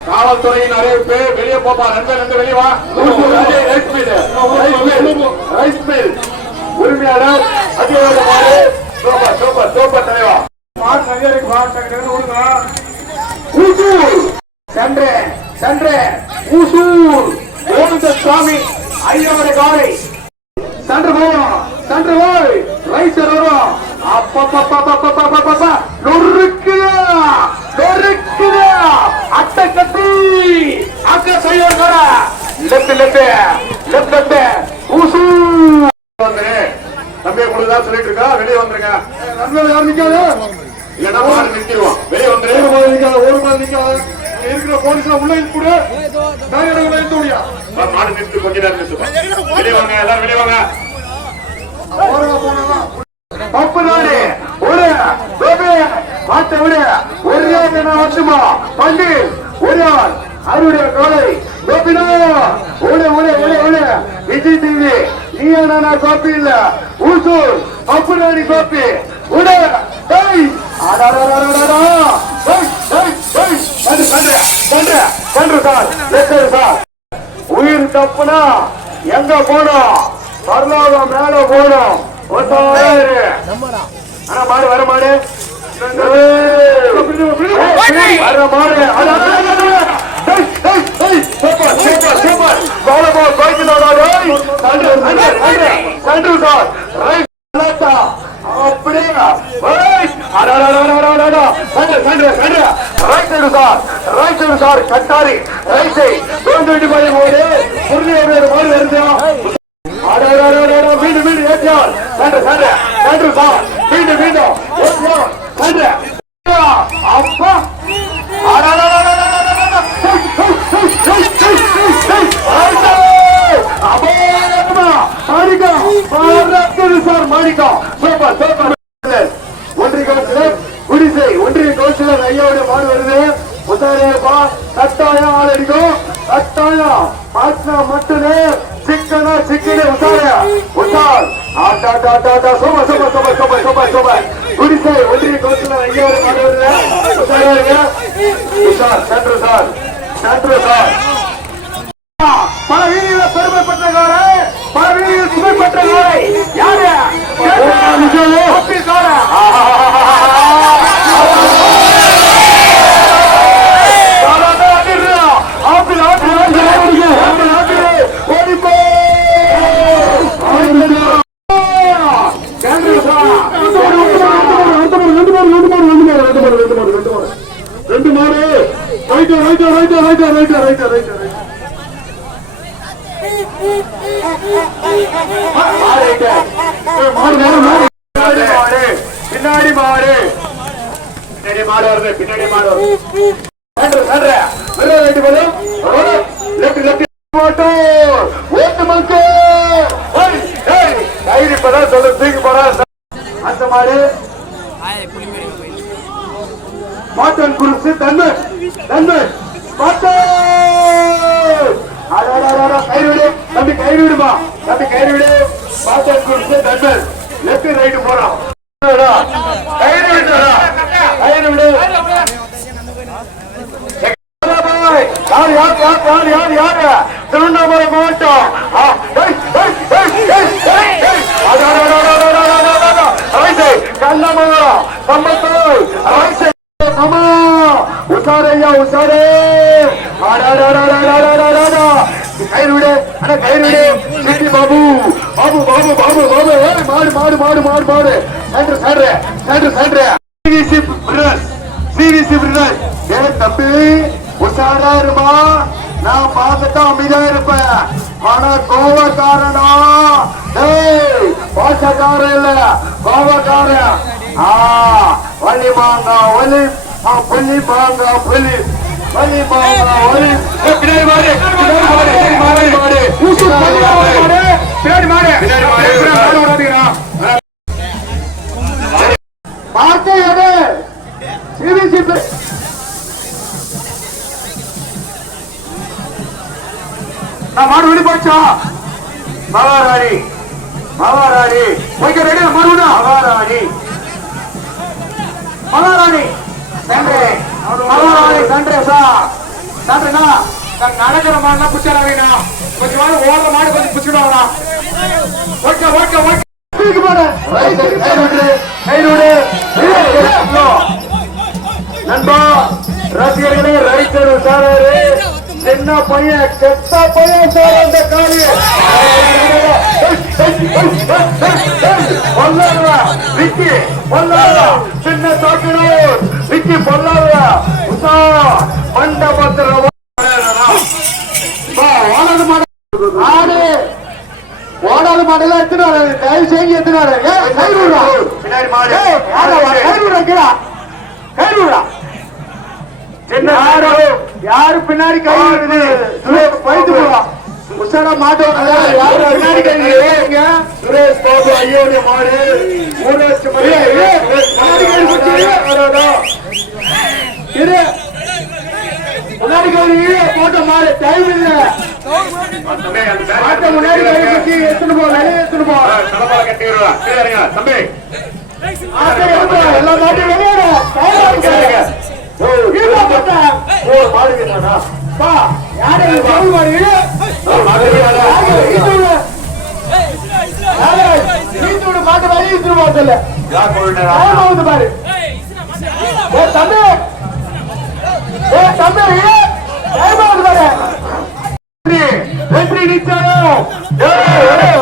காவல்துறையின் அறிவிப்பு. வெளியே போப்பா, ரெண்டு வெளியே வா. உரிமையாளர் அதிகாரி சூப்பர் சூப்பர் தலைவா. சுவாமி ஐயாவுடைய காலை சென்று போவோம். சென்று போய் ரைசர் வரும். அட்டை கட்டி அக்க செய்ய தம்பியை கொடுதான் சொல்லிட்டு இருக்கா. வெளியே வந்துருங்க. யாரும் நிக்காது. இல்லைன்னா மாடு நிறுத்திடுவோம். வெளியே வந்துரு. நிக்காத ஒரு மாடு நிக்காது. இருக்கிற போலீஸ்ல உள்ள கூட மாடு நிறுத்தி கொஞ்ச நேரம் நிறுத்துவோம். வெளியே வாங்க, எல்லாரும் வெளியே வாங்க. பப்பு நாடு ஒரு பார்த்த விட ஒரு வருஷமா பண்டு ஒரு அவருடைய காலை கோபினா விஜய் டிவி நீயா நானா கோப்பி இல்ல ஊசூர் பப்பு நாடி கோப்பி உயிர் தப்புனா எங்க போனோம்? பரலோகம் மேல போனோம். மாடு வர மாடு வர மாடு கட்டாரி மீண்டும் மீண்டும் ஏற்றியார் மீண்டும் மீண்டும் அப்பா ஒன்றிய கவுன்சிலர் ஐயாவுடைய மாடு வருது. கட்டாயம் ஆள் அடிக்கும். கட்டாயம் மாட்டினா மட்டுமே சிக்கனா சிக்கனே உசார் குடிசை ஒன்றிய கவுன்சிலர் ஐயாவுடைய மாடு வருது. பல வீதியில பெருமை பெற்ற காரை, பல வீதியில் சுமை பெற்ற காரை யாரு? ரெண்டு மாடு பின்னாடி மாடு வருது. பின்னாடி மாடு அந்த மாடு மாட்டன் குருசு தன்மை கைவிடு தம்பி, கைவிடுமா தம்பி, கைவிடு. மாட்டன் குருசு தன்மை லெப்ட் ரைட்டு போறோம். திருவண்ணாமலை மாவட்டம் கண்ணமங்கலம் கம்பத்தூர் உசாரையா உசாரே கைவிடு சிட்டி பாபு பாபு பாபு பாபு பாபு மாடு மாடு மாடு மாடு மாடு தம்பி உசாரா இருமா. நான் பார்த்துதான் அமைதியா இருப்பேன். ஆனா கோவக்காரனா பாசக்காரன் இல்ல, கோவக்காரன். வலி மாங்க ஒலி புலி மாங்க புலி வலி மாங்க ஒலி பின்னாடி மாடு பார்த்து எது சிபிசி மாடு வெளி போச்சா? மகாராணி மகாராணி நன்றியா நன்றிண்ணா. நடக்கிற மாடுலாம் பிடிச்சாராங்கண்ணா, கொஞ்சம் ஓடுற மாடு கொஞ்சம் பிடிச்சிடுவாங்கண்ணா. Okay okay okay. நண்பா ரசிகர்களே, ரைட்டர் உஷாராரு. சின்ன பையன் கெட்ட பையன் சார் அந்த காலி பொல்லாதா விக்கி, பொல்லாதா சின்ன தாக்கணும் விக்கி, பொல்லாதா உஷா மண்டபத்திர ஓடாத மாடு ஆடு ஓடாத மாடெல்லாம் எடுத்துனாரு. தயவு செஞ்சு எடுத்துனாரு. பின்னாடி மாடு கைவிடுறா கைவிடுறா. சின்ன யாரு பின்னாடி கை பயித்து போவா உஷாரா மாட்டோம். யாரு பின்னாடி கை சுரேஷ் பாபு ஐயோடைய மாடு ஊராட்சி முன்னாடி கை போட்ட மாடு டைம் இல்ல. முன்னாடி கை எடுத்துட்டு போ, வெளியே எடுத்துட்டு போ. தம்பி எல்லா மாட்டையும் வெளியேற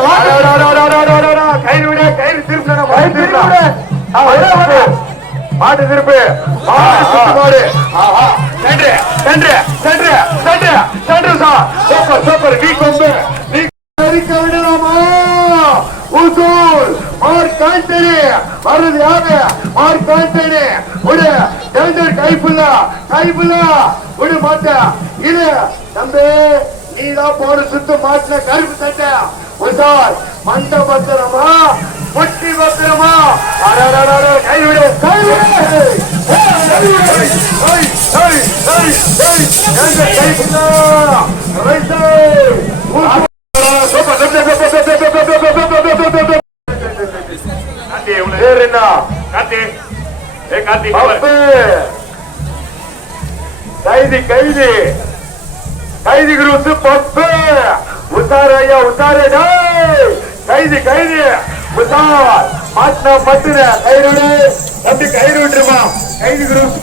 மாட்டு வழி பாரு. மாட்டு திருப்பு மாடு சென்று சென்று சென்று சென்று சென்று சார் சூப்பர் சூப்பர். நீ கொண்டு நீ விடலாமா உசூல் மார்க் காய்த்தனி வருது யாரு மார்க் காய்த்தனி ஒரு டெண்டர் கைப்புல்லா கைப்புல்லா விடு மாட்ட. இது தம்பி நீதான் போன சுத்து மாட்டின கருப்பு சட்டை உசார் மண்ட பத்திரமா முட்டி பத்திரமா கைவிடு கைவிடு கைதி கைதி கைதி குரூஸ் பப்பு உத்தார ஐயா உத்தார கைதி கைதி உத்தார் மாட்டினா பட்டுன கயிறு அப்படி கயிறு விட்டுருமா கைதி குரூப்